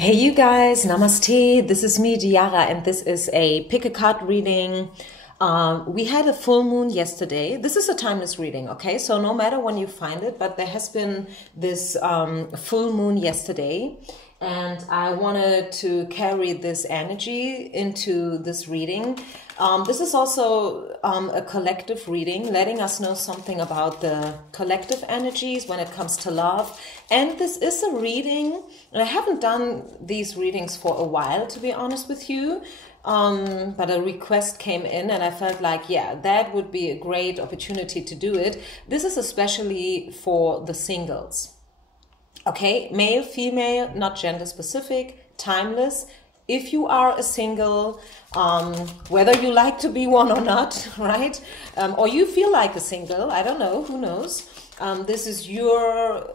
Hey you guys, namaste. This is me, Diara, and this is a pick a card reading. We had a full moon yesterday. This is a timeless reading, okay? So no matter when you find it, but there has been this full moon yesterday, and I wanted to carry this energy into this reading. This is also a collective reading, letting us know something about the collective energies when it comes to love. And this is a reading, and I haven't done these readings for a while, to be honest with you. But a request came in and I felt like, yeah, that would be a great opportunity to do it. This is especially for the singles. Okay, male, female, not gender specific, timeless. If you are a single, whether you like to be one or not, right? Or you feel like a single, I don't know, who knows? This is your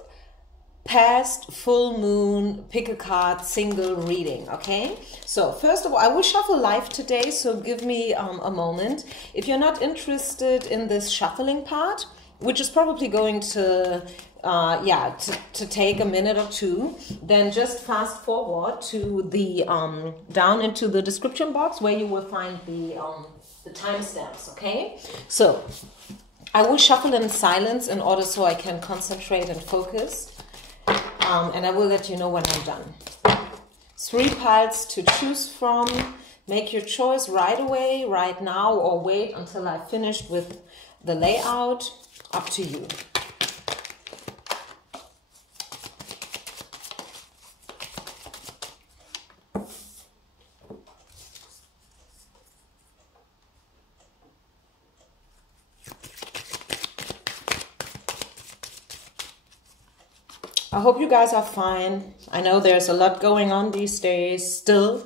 past full moon pick a card single reading. Okay, so first of all, I will shuffle live today, so give me a moment. If you're not interested in this shuffling part, which is probably going to to take a minute or two, then just fast forward to the down into the description box where you will find the timestamps. Okay, so I will shuffle in silence in order so I can concentrate and focus. And I will let you know when I'm done. 3 piles to choose from. Make your choice right away, right now, or wait until I've finished with the layout. Up to you. I hope you guys are fine. I know there's a lot going on these days still,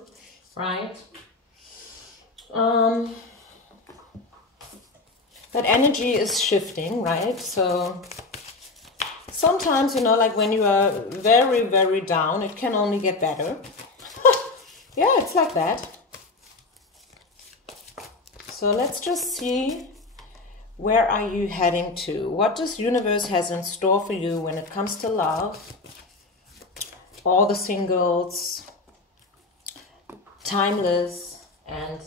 right? That energy is shifting, right? So sometimes, you know, like when you are very, very down, it can only get better. Yeah, it's like that. So let's just see, where are you heading to? What does universe has in store for you when it comes to love? All the singles, timeless and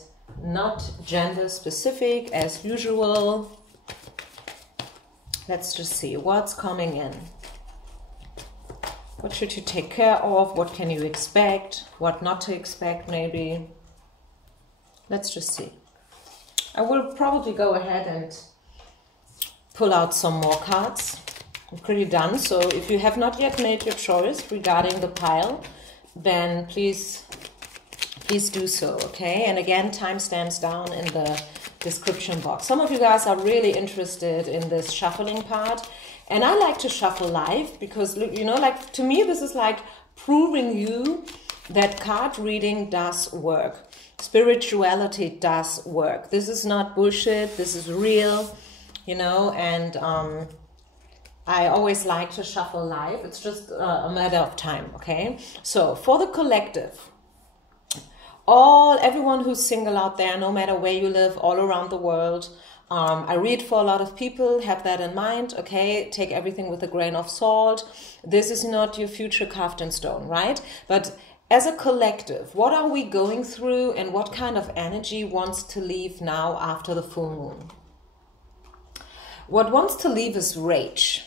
not gender specific as usual. Let's just see what's coming in. What should you take care of? What can you expect? What not to expect maybe? Let's just see. I will probably go ahead and pull out some more cards. I'm pretty done. So if you have not yet made your choice regarding the pile, then please do so, okay? And again, timestamps down in the description box. Some of you guys are really interested in this shuffling part, and I like to shuffle live because, you know, like to me, this is like proving you that card reading does work. Spirituality does work. This is not bullshit. This is real, you know, and I always like to shuffle live. It's just a matter of time, okay? So for the collective, everyone who's single out there, no matter where you live, all around the world. I read for a lot of people, have that in mind, okay? Take everything with a grain of salt. This is not your future carved in stone, right? But as a collective, what are we going through and what kind of energy wants to leave now after the full moon? What wants to leave is rage,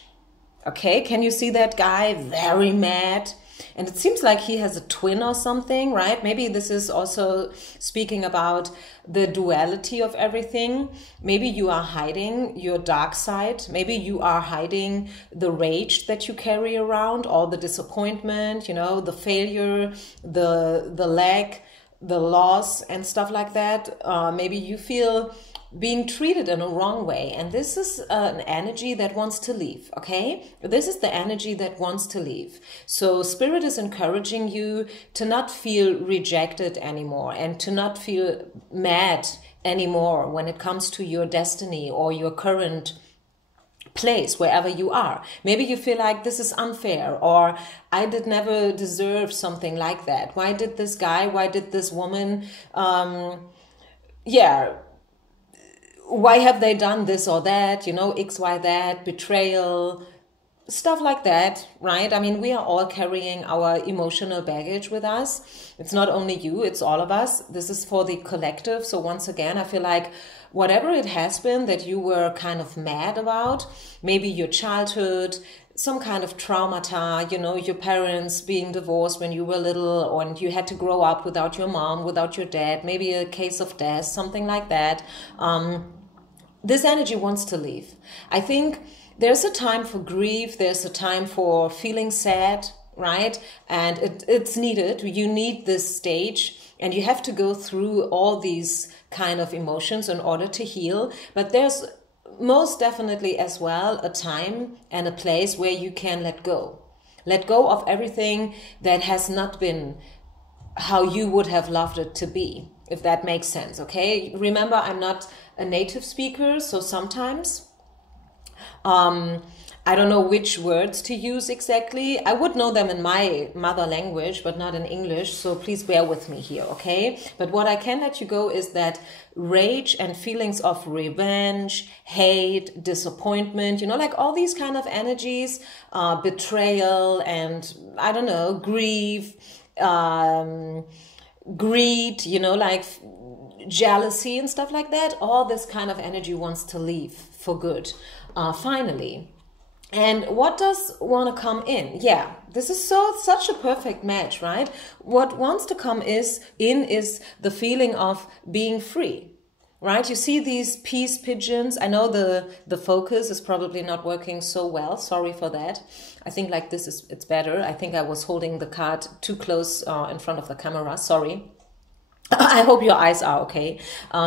okay? Can you see that guy? Very mad. And it seems like he has a twin or something, right? Maybe this is also speaking about the duality of everything. Maybe you are hiding your dark side. Maybe you are hiding the rage that you carry around, all the disappointment, you know, the failure, the lack, the loss and stuff like that. Maybe you feel being treated in a wrong way, and this is an energy that wants to leave, okay? This is the energy that wants to leave. So Spirit is encouraging you to not feel rejected anymore and to not feel mad anymore when it comes to your destiny or your current place, wherever you are. Maybe you feel like this is unfair, or I did never deserve something like that. Why did this guy, why did this woman, why have they done this or that, you know, X, Y, that, betrayal, stuff like that, right? I mean, we are all carrying our emotional baggage with us. It's not only you, it's all of us. This is for the collective. So once again, I feel like whatever it has been that you were kind of mad about, maybe your childhood, some kind of traumata, you know, your parents being divorced when you were little, and you had to grow up without your mom, without your dad, maybe a case of death, something like that. This energy wants to leave. I think there's a time for grief, there's a time for feeling sad, right? And it's needed. You need this stage, and you have to go through all these kind of emotions in order to heal. But there's most definitely as well a time and a place where you can let go. Let go of everything that has not been how you would have loved it to be, if that makes sense, okay? Remember, I'm not a native speaker, so sometimes I don't know which words to use exactly. I would know them in my mother language, but not in English, so please bear with me here, okay? But what I can let you go is that rage and feelings of revenge, hate, disappointment, you know, like all these kind of energies, betrayal and, I don't know, grief, greed, you know, like jealousy and stuff like that. All this kind of energy wants to leave for good, finally. And what does want to come in? Yeah, this is such a perfect match, right? What wants to come is the feeling of being free, right? You see these peace pigeons. I know the focus is probably not working so well. Sorry for that. I think like this it's better. I think I was holding the card too close in front of the camera. Sorry. I hope your eyes are okay.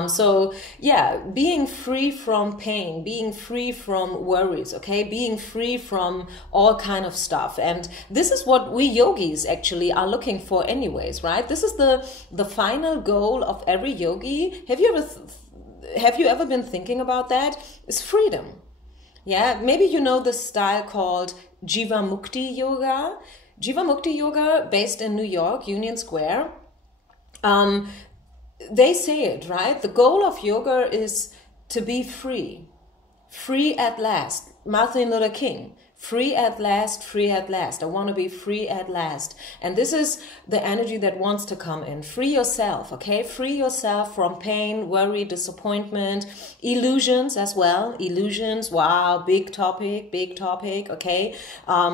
So yeah, being free from pain, being free from worries, okay? Being free from all kind of stuff. And this is what we yogis actually are looking for anyways, right? This is the final goal of every yogi. Have you ever been thinking about that? It's freedom. Yeah, maybe you know the style called Jiva Mukti Yoga. Jiva Mukti Yoga, based in New York, Union Square. They say it, right? The goal of yoga is to be free. Free at last. Martin Luther King. Free at last, free at last. I want to be free at last. And this is the energy that wants to come in. Free yourself, okay? Free yourself from pain, worry, disappointment, illusions as well. Illusions, wow, big topic, okay?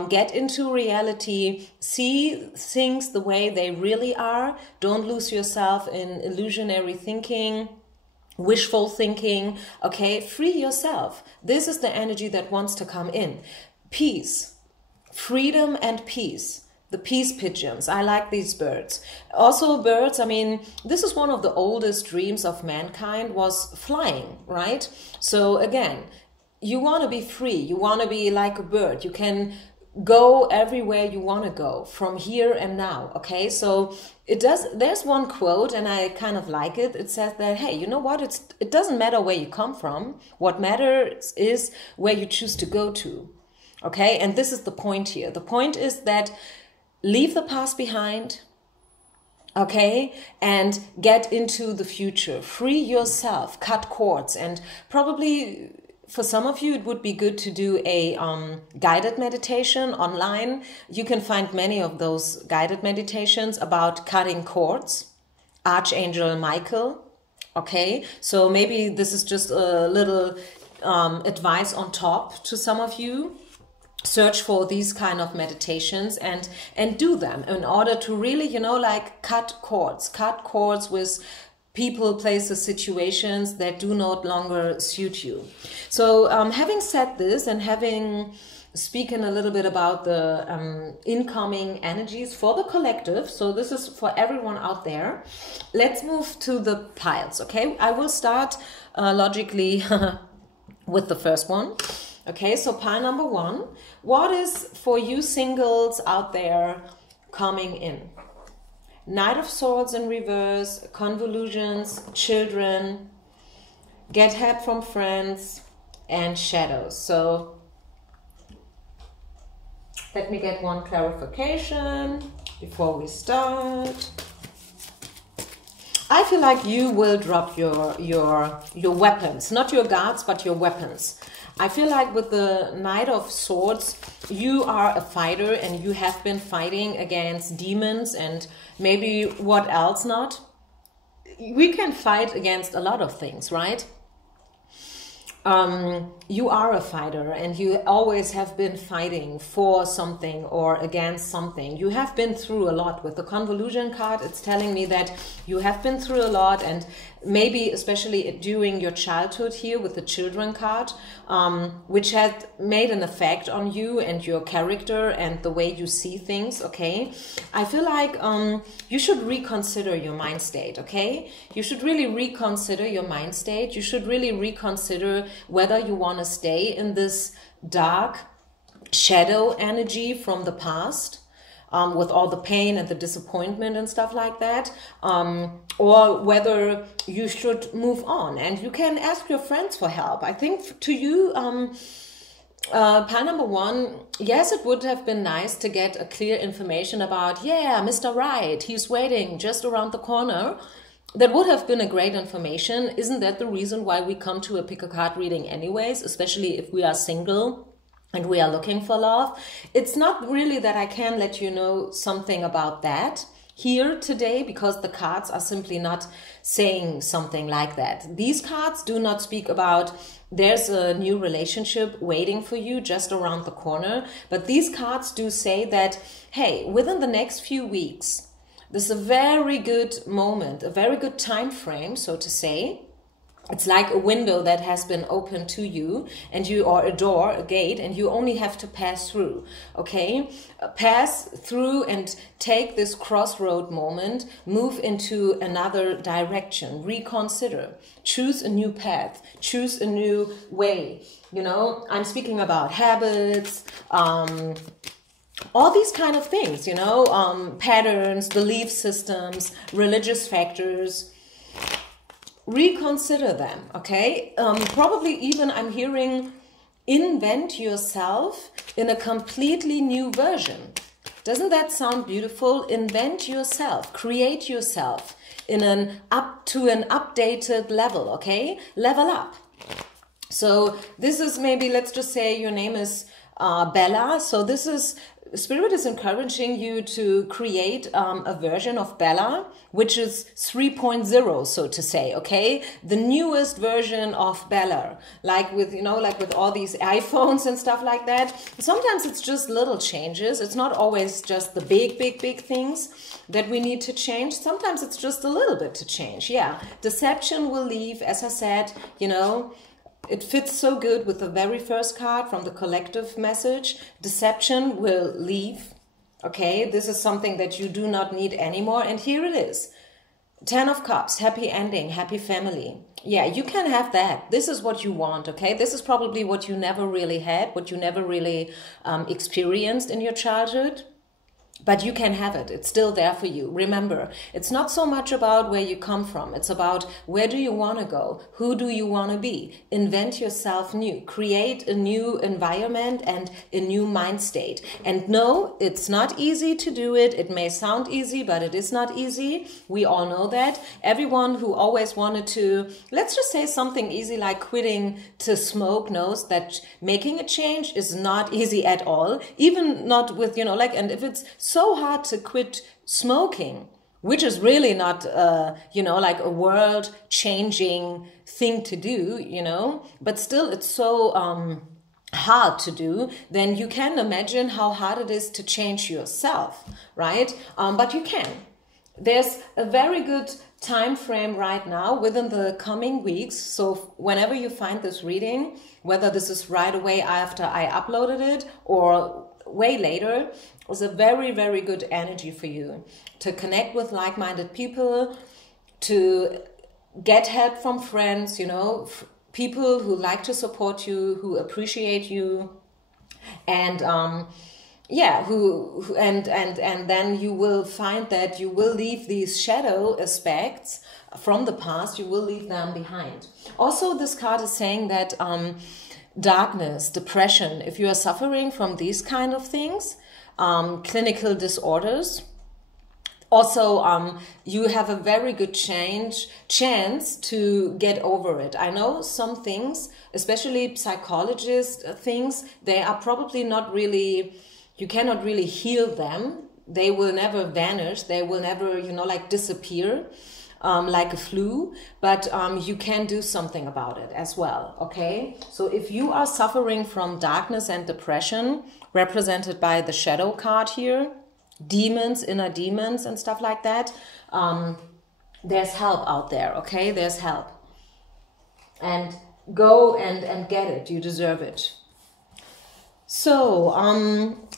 Get into reality. See things the way they really are. Don't lose yourself in illusionary thinking, wishful thinking, okay? Free yourself. This is the energy that wants to come in. Peace, freedom and peace. The peace pigeons. I like these birds. Also birds, I mean, this is one of the oldest dreams of mankind, was flying, right? So again, you want to be free. You want to be like a bird. You can go everywhere you want to go from here and now, okay? So there's one quote and I kind of like it. It says that, hey, you know what? It doesn't matter where you come from. What matters is where you choose to go to. Okay, and this is the point here. The point is that leave the past behind, okay, and get into the future. Free yourself, cut cords, and probably for some of you it would be good to do a guided meditation online. You can find many of those guided meditations about cutting cords. Archangel Michael, okay, so maybe this is just a little advice on top to some of you. Search for these kind of meditations and do them in order to really, you know, like cut cords with people, places, situations that do not longer suit you. So having said this and having spoken a little bit about the incoming energies for the collective, so this is for everyone out there, let's move to the piles, okay? I will start logically with the first one. Okay, so pile number 1. What is for you singles out there coming in? Knight of Swords in reverse, convolutions, children, get help from friends, and shadows. So let me get one clarification before we start. I feel like you will drop your weapons, not your guards, but your weapons. I feel like with the Knight of Swords, you are a fighter and you have been fighting against demons and maybe what else not. We can fight against a lot of things, right? You are a fighter and you always have been fighting for something or against something. You have been through a lot. With the convolution card, it's telling me that you have been through a lot, and maybe especially during your childhood here with the children card, which had made an effect on you and your character and the way you see things, okay? I feel like you should reconsider your mind state, okay? You should really reconsider your mind state. You should really reconsider whether you want to stay in this dark shadow energy from the past, with all the pain and the disappointment and stuff like that, or whether you should move on. And you can ask your friends for help. I think to you, pile number one, yes, it would have been nice to get a clear information about, yeah, Mr. Right, he's waiting just around the corner. That would have been a great information. Isn't that the reason why we come to a pick a card reading anyways, especially if we are single and we are looking for love? It's not really that I can let you know something about that here today, because the cards are simply not saying something like that. These cards do not speak about there's a new relationship waiting for you just around the corner, but these cards do say that, hey, within the next few weeks, this is a very good moment, a very good time frame, so to say. It's like a window that has been opened to you, and you, or a door, a gate, and you only have to pass through, okay? Pass through and take this crossroad moment, move into another direction, reconsider, choose a new path, choose a new way. You know, I'm speaking about habits, all these kind of things, you know, patterns, belief systems, religious factors. Reconsider them, okay? Probably even I'm hearing invent yourself in a completely new version. Doesn't that sound beautiful? Invent yourself, create yourself in an updated level, okay? Level up. So this is maybe, let's just say your name is Bella. So this is, Spirit is encouraging you to create a version of Bella, which is 3.0, so to say, okay? The newest version of Bella, like with, you know, like with all these iPhones and stuff like that. Sometimes it's just little changes. It's not always just the big things that we need to change. Sometimes it's just a little bit to change, yeah. Deception will leave, as I said, you know. It fits so good with the very first card from the collective message. Deception will leave. Okay, this is something that you do not need anymore. And here it is. 10 of Cups, happy ending, happy family. Yeah, you can have that. This is what you want, okay? This is probably what you never really had, what you never really experienced in your childhood. But you can have it. It's still there for you. Remember, it's not so much about where you come from. It's about where do you want to go? Who do you want to be? Invent yourself new. Create a new environment and a new mind state. And no, it's not easy to do it. It may sound easy, but it is not easy. We all know that. Everyone who always wanted to, let's just say something easy like quitting to smoke, knows that making a change is not easy at all. Even not with, you know, like, and if it's so hard to quit smoking, which is really not, you know, like a world-changing thing to do, you know, but still it's so hard to do, then you can imagine how hard it is to change yourself, right? But you can. There's a very good time frame right now within the coming weeks. So whenever you find this reading, whether this is right away after I uploaded it or way later, was a very good energy for you to connect with like-minded people, to get help from friends, you know, people who like to support you, who appreciate you, and yeah, and then you will find that you will leave these shadow aspects from the past, you will leave them behind. Also, this card is saying that darkness, depression, if you are suffering from these kind of things, clinical disorders, Also, you have a very good chance to get over it. I know some things, especially psychologist things, they are probably not really, you cannot really heal them. They will never vanish. They will never, you know, like disappear like a flu, but you can do something about it as well, okay? So if you are suffering from darkness and depression, represented by the shadow card here, demons, inner demons and stuff like that, there's help out there, okay? There's help. And go and get it. You deserve it. So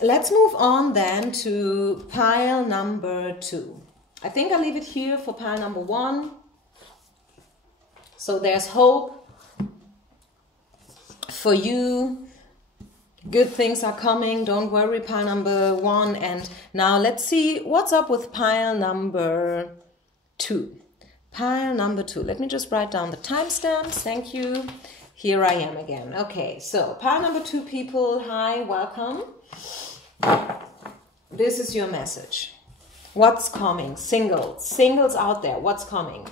let's move on then to pile number 2. I think I'll leave it here for pile number 1. So there's hope for you. Good things are coming. Don't worry, pile number 1. And now let's see what's up with pile number 2. Pile number 2. Let me just write down the timestamps. Thank you. Here I am again. Okay, so pile number 2 people. Hi, welcome. This is your message. What's coming? Singles. Singles out there. What's coming?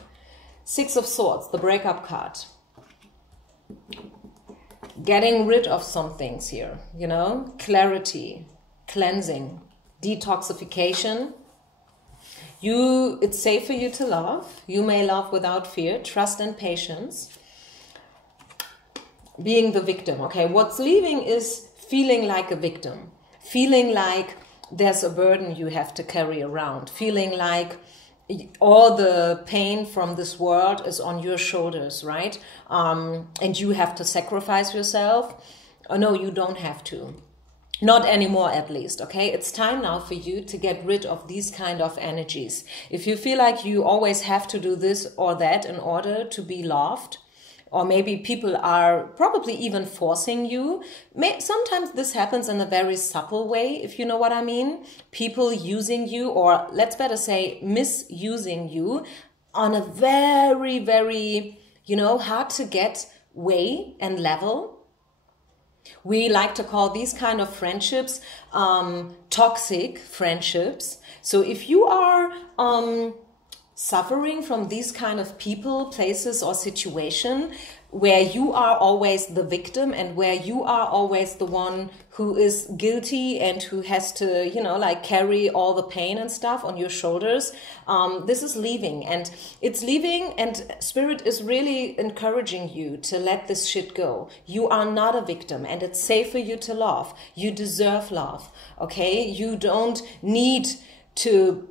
6 of Swords, the breakup card. Getting rid of some things here, you know, clarity, cleansing, detoxification. It's safe for you to love. You may love without fear, trust and patience. Being the victim, okay? What's leaving is feeling like a victim, feeling like there's a burden you have to carry around, feeling like all the pain from this world is on your shoulders, right? And you have to sacrifice yourself. Oh, no, you don't have to. Not anymore, at least, okay? It's time now for you to get rid of these kind of energies. If you feel like you always have to do this or that in order to be loved, or maybe people are probably even forcing you. Sometimes this happens in a very subtle way, if you know what I mean. People using you, or let's better say misusing you, on a very, very, you know, hard to get way and level. We like to call these kind of friendships toxic friendships. So if you are suffering from these kind of people, places or situation where you are always the victim and where you are always the one who is guilty and who has to, you know, like carry all the pain and stuff on your shoulders, this is leaving, and it's leaving, and Spirit is really encouraging you to let this shit go. You are not a victim, and it's safe for you to love. You deserve love, okay? You don't need to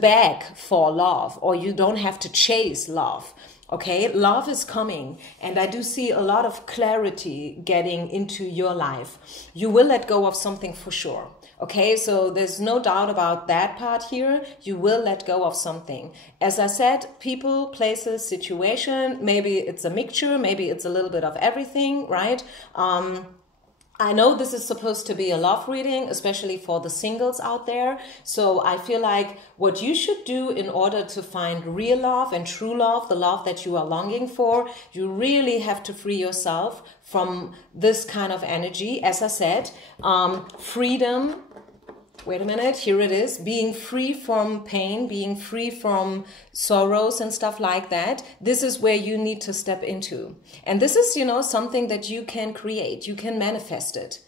beg for love, or you don't have to chase love. Okay, love is coming, and I do see a lot of clarity getting into your life. You will let go of something for sure. Okay, so there's no doubt about that part here. You will let go of something. As I said, people, places, situation, maybe it's a mixture, maybe it's a little bit of everything, right? I know this is supposed to be a love reading, especially for the singles out there. So I feel like what you should do in order to find real love and true love, the love that you are longing for, you really have to free yourself from this kind of energy. As I said, freedom. Wait a minute, here it is. Being free from pain, being free from sorrows and stuff like that. This is where you need to step into. And this is, you know, something that you can create. You can manifest it.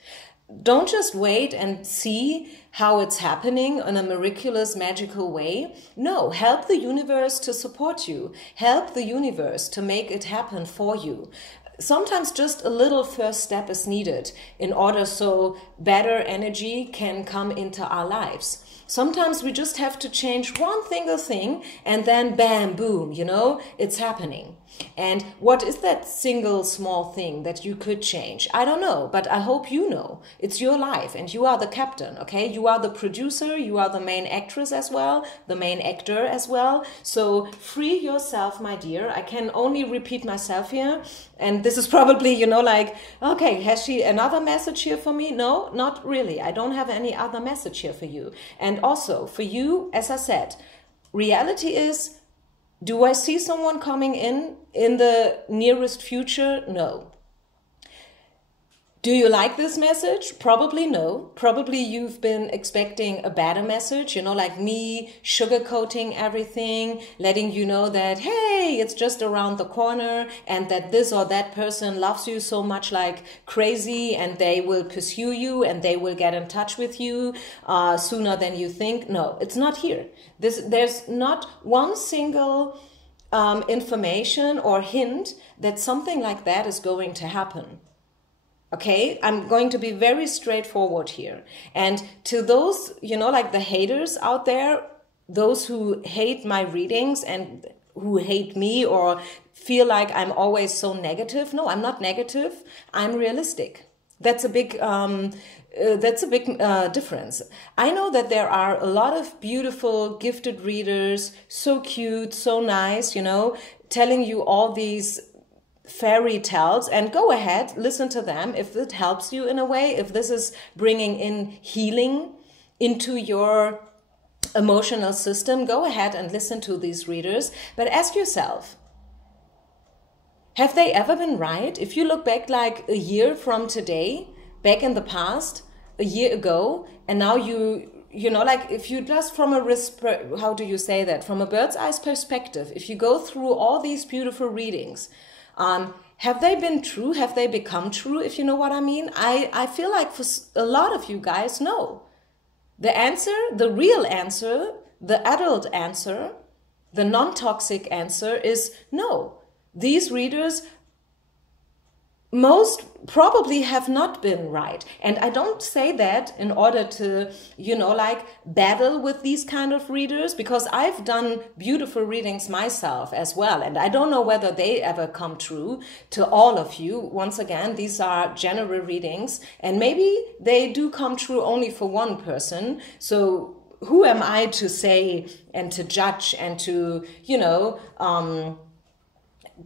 Don't just wait and see how it's happening in a miraculous, magical way. No, help the universe to support you. Help the universe to make it happen for you. Sometimes just a little first step is needed in order so better energy can come into our lives. Sometimes we just have to change one single thing and then bam, boom, you know, it's happening. And what is that single small thing that you could change? I don't know, but I hope you know. It's your life and you are the captain, okay? You are the producer, you are the main actress as well, the main actor as well. So free yourself, my dear. I can only repeat myself here. And this is probably, you know, like, okay, has she another message here for me? No, not really. I don't have any other message here for you. And also for you, as I said, reality is, do I see someone coming in the nearest future? No. Do you like this message? Probably no. Probably you've been expecting a better message, you know, like me sugarcoating everything, letting you know that, hey, it's just around the corner and that this or that person loves you so much like crazy and they will pursue you and they will get in touch with you sooner than you think. No, it's not here. There's not one single information or hint that something like that is going to happen. Okay, I'm going to be very straightforward here. And to those, you know, like the haters out there, those who hate my readings and who hate me or feel like I'm always so negative. No, I'm not negative. I'm realistic. That's a big difference. I know that there are a lot of beautiful, gifted readers, so cute, so nice, you know, telling you all these fairy tales, and go ahead, listen to them if it helps you in a way, if this is bringing in healing into your emotional system, go ahead and listen to these readers. But ask yourself, have they ever been right? If you look back like a year from today, back in the past, a year ago, and now you know, like if you just from a, how do you say that? From a bird's eye perspective, if you go through all these beautiful readings, have they been true? Have they become true? If you know what I mean? I feel like for a lot of you guys, no. The answer, the real answer, the adult answer, the non-toxic answer is no. These readers most probably have not been right. And I don't say that in order to, you know, like battle with these kind of readers, because I've done beautiful readings myself as well. And I don't know whether they ever come true to all of you. Once again, these are general readings and maybe they do come true only for one person. So who am I to say and to judge and to, you know,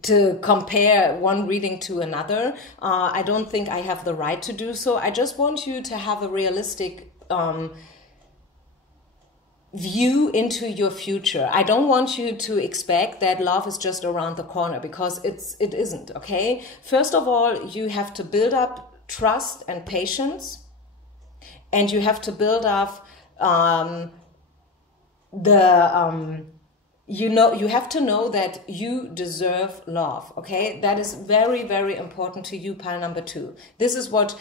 to compare one reading to another? I don't think I have the right to do so. I just want you to have a realistic view into your future. I don't want you to expect that love is just around the corner, because it isn't, okay? First of all, you have to build up trust and patience, and you have to build up you know, you have to know that you deserve love, okay? That is very, very important to you, pile number 2. This is what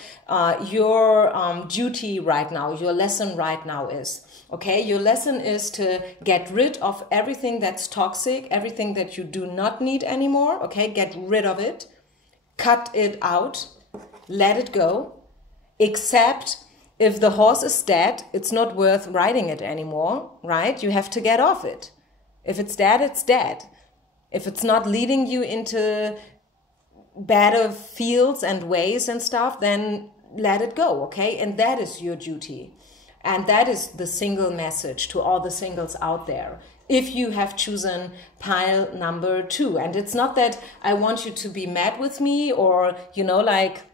your duty right now, your lesson right now is, okay? Your lesson is to get rid of everything that's toxic, everything that you do not need anymore, okay? Get rid of it, cut it out, let it go, except if the horse is dead, it's not worth riding it anymore, right? You have to get off it. If it's dead, it's dead. If it's not leading you into better fields and ways and stuff, then let it go, okay? And that is your duty. And that is the single message to all the singles out there, if you have chosen pile number 2. And it's not that I want you to be mad with me or, you know, like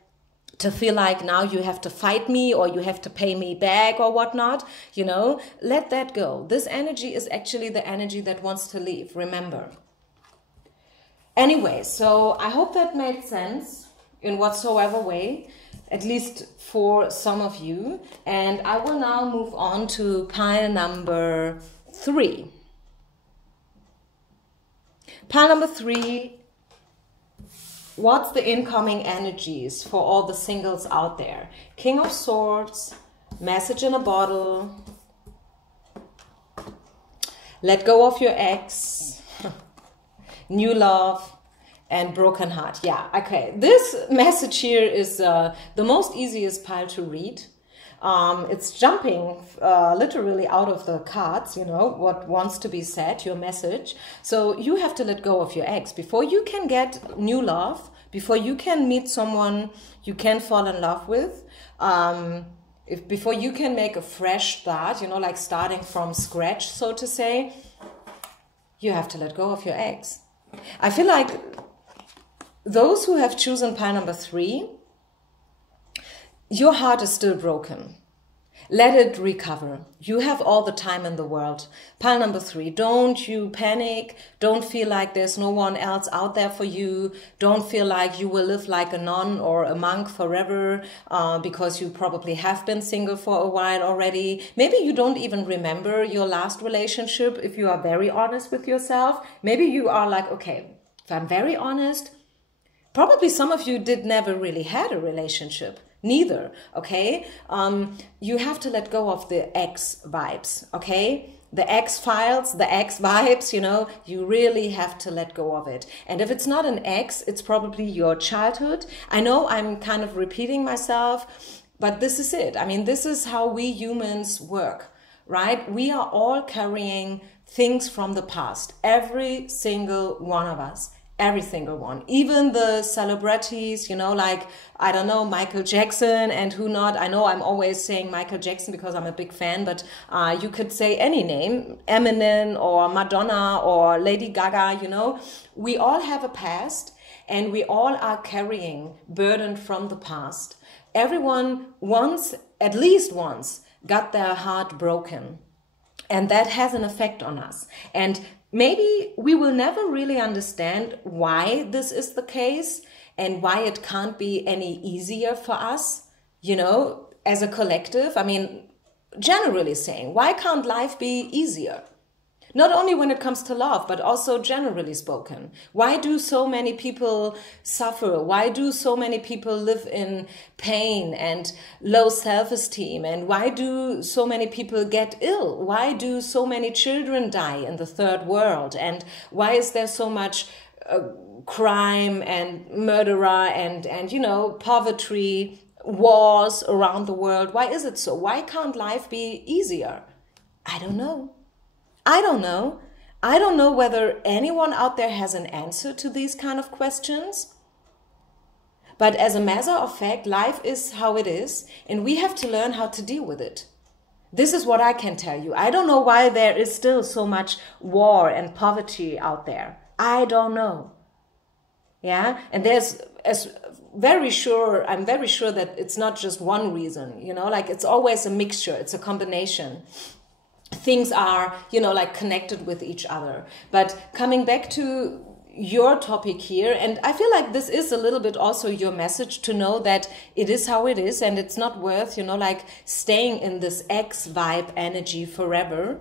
to feel like now you have to fight me or you have to pay me back or whatnot, you know, let that go. This energy is actually the energy that wants to leave, remember. Anyway, so I hope that made sense in whatsoever way, at least for some of you. And I will now move on to pile number 3. Pile number 3. What's the incoming energies for all the singles out there? King of Swords, message in a bottle, let go of your ex, new love, and broken heart. Yeah, okay. This message here is the most easiest pile to read. It's jumping literally out of the cards, you know, what wants to be said, your message. So you have to let go of your ex before you can get new love, before you can meet someone you can fall in love with, before you can make a fresh start, you know, like starting from scratch, so to say, you have to let go of your ex. I feel like those who have chosen pile number 3, your heart is still broken. Let it recover. You have all the time in the world. Pile number 3, don't you panic. Don't feel like there's no one else out there for you. Don't feel like you will live like a nun or a monk forever because you probably have been single for a while already. Maybe you don't even remember your last relationship if you are very honest with yourself. Maybe you are like, okay, if I'm very honest, probably some of you did never really had a relationship. Neither, okay? You have to let go of the ex vibes, okay? The ex files, the ex vibes, you know, you really have to let go of it. And if it's not an ex, it's probably your childhood. I know I'm kind of repeating myself, but this is it. I mean, this is how we humans work, right? We are all carrying things from the past, every single one of us. Every single one, even the celebrities, you know, like, I don't know, Michael Jackson and who not. I know I'm always saying Michael Jackson because I'm a big fan, but you could say any name, Eminem or Madonna or Lady Gaga, you know. We all have a past and we all are carrying burden from the past. Everyone once, at least once, got their heart broken. And that has an effect on us. And maybe we will never really understand why this is the case and why it can't be any easier for us, you know, as a collective. I mean, generally saying, why can't life be easier? Not only when it comes to love, but also generally spoken. Why do so many people suffer? Why do so many people live in pain and low self-esteem? And why do so many people get ill? Why do so many children die in the third world? And why is there so much crime and murderer and you know, poverty, wars around the world? Why is it so? Why can't life be easier? I don't know. I don't know. I don't know whether anyone out there has an answer to these kind of questions. But as a matter of fact, life is how it is, and we have to learn how to deal with it. This is what I can tell you. I don't know why there is still so much war and poverty out there. I don't know. Yeah, and I'm very sure that it's not just one reason, you know, like it's always a mixture, it's a combination. Things are, you know, like connected with each other. But coming back to your topic here, and I feel like this is a little bit also your message to know that it is how it is and it's not worth, you know, like staying in this X vibe energy forever.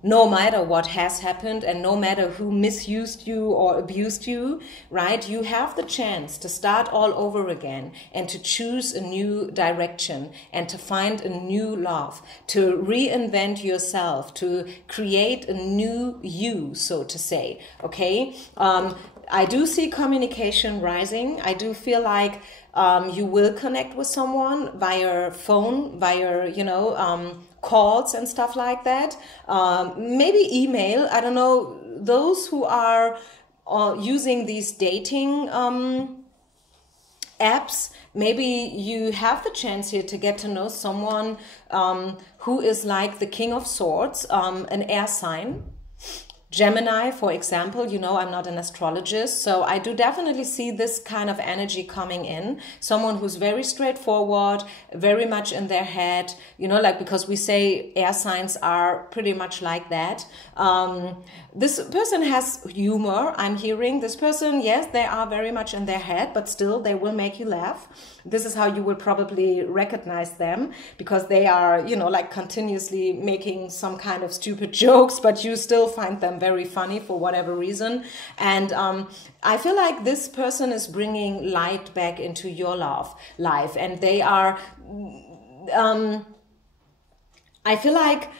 No matter what has happened and no matter who misused you or abused you, right? You have the chance to start all over again and to choose a new direction and to find a new love, to reinvent yourself, to create a new you, so to say, okay? I do see communication rising. I do feel like you will connect with someone via phone, via, you know, calls and stuff like that. Maybe email. I don't know. Those who are using these dating apps, maybe you have the chance here to get to know someone who is like the King of Swords, an air sign. Gemini, for example, you know, I'm not an astrologist, so I do definitely see this kind of energy coming in. Someone who's very straightforward, very much in their head, you know, like, because we say air signs are pretty much like that. This person has humor, I'm hearing. This person, yes, they are very much in their head, but still they will make you laugh. This is how you will probably recognize them, because they are, you know, like continuously making some kind of stupid jokes, but you still find them very funny for whatever reason. And I feel like this person is bringing light back into your life, and they are, I feel like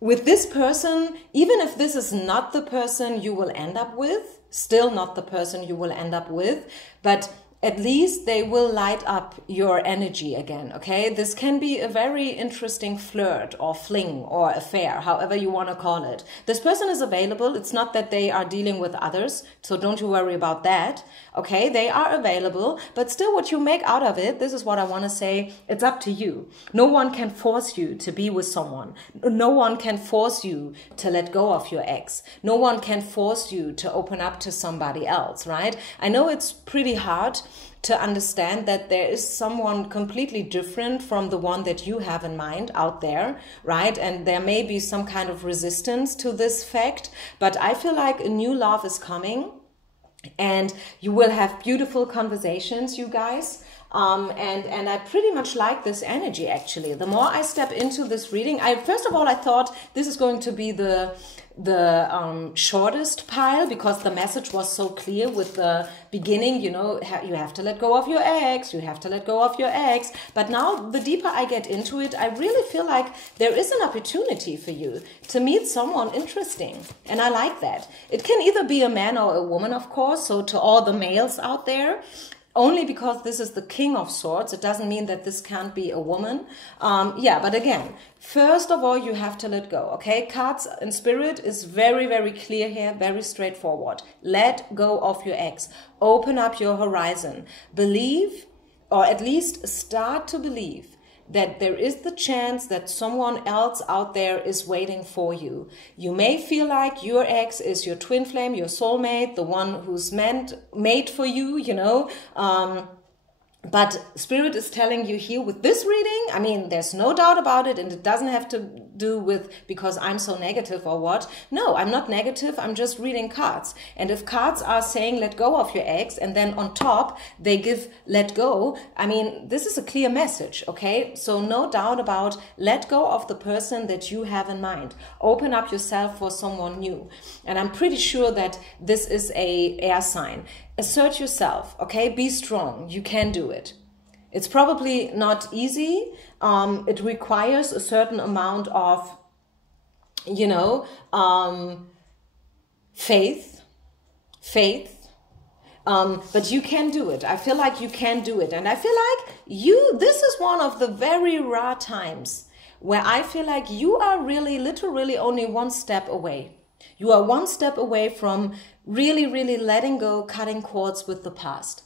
with this person, even if this is not the person you will end up with, still not the person you will end up with, but at least they will light up your energy again, okay? This can be a very interesting flirt or fling or affair, however you want to call it. This person is available. It's not that they are dealing with others, so don't you worry about that, okay? They are available, but still what you make out of it, this is what I want to say, it's up to you. No one can force you to be with someone. No one can force you to let go of your ex. No one can force you to open up to somebody else, right? I know it's pretty hard to understand that there is someone completely different from the one that you have in mind out there, right? And there may be some kind of resistance to this fact, but I feel like a new love is coming and you will have beautiful conversations, you guys. And I pretty much like this energy, actually. The more I step into this reading, first of all, I thought this is going to be the shortest pile, because the message was so clear with the beginning, you know, you have to let go of your ex, you have to let go of your ex. But now the deeper I get into it, I really feel like there is an opportunity for you to meet someone interesting. And I like that. It can either be a man or a woman, of course. So to all the males out there, only because this is the King of Swords, it doesn't mean that this can't be a woman. Yeah, but again, first of all, you have to let go, okay? Cards in Spirit is very, very clear here, very straightforward. Let go of your ex. Open up your horizon. Believe, or at least start to believe, that there is the chance that someone else out there is waiting for you. You may feel like your ex is your twin flame, your soulmate, the one who's made for you, you know. But Spirit is telling you here with this reading, I mean, there's no doubt about it, and it doesn't have to do with because I'm so negative or what. No, I'm not negative, I'm just reading cards. And if cards are saying let go of your ex, and then on top they give let go, I mean, this is a clear message, okay? So no doubt about let go of the person that you have in mind. Open up yourself for someone new. And I'm pretty sure that this is a air sign. Assert yourself, okay? Be strong. You can do it. It's probably not easy. It requires a certain amount of, you know, faith. But you can do it. I feel like you can do it. And I feel like this is one of the very rare times where I feel like you are really literally only one step away. You are one step away from really, really letting go, cutting cords with the past.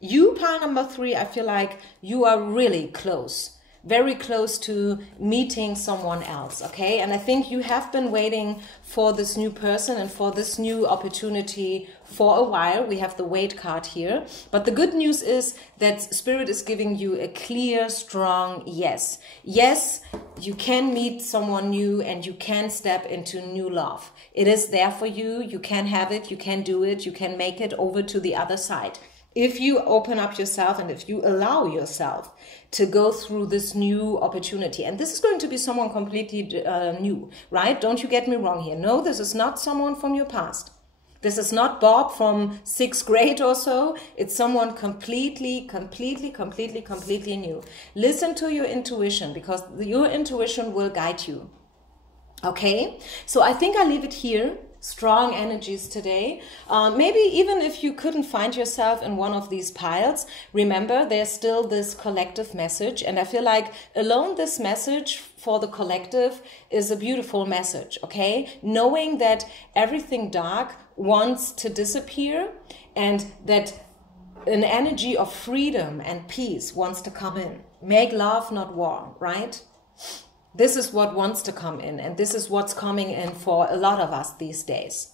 You, pile number 3, I feel like you are really close, very close to meeting someone else, okay? And I think you have been waiting for this new person and for this new opportunity for a while. We have the wait card here. But the good news is that Spirit is giving you a clear, strong yes. Yes, you can meet someone new and you can step into new love. It is there for you. You can have it. You can do it. You can make it over to the other side. If you open up yourself and if you allow yourself to go through this new opportunity. And this is going to be someone completely new, right? Don't you get me wrong here. No, this is not someone from your past. This is not Bob from 6th grade or so. It's someone completely new. Listen to your intuition, because your intuition will guide you. Okay? So I think I leave it here. Strong energies today. Maybe even if you couldn't find yourself in one of these piles, remember there's still this collective message. And I feel like alone this message for the collective is a beautiful message, okay? Knowing that everything dark wants to disappear and that an energy of freedom and peace wants to come in. Make love, not war, right? This is what wants to come in, and this is what's coming in for a lot of us these days.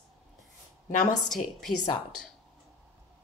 Namaste. Peace out.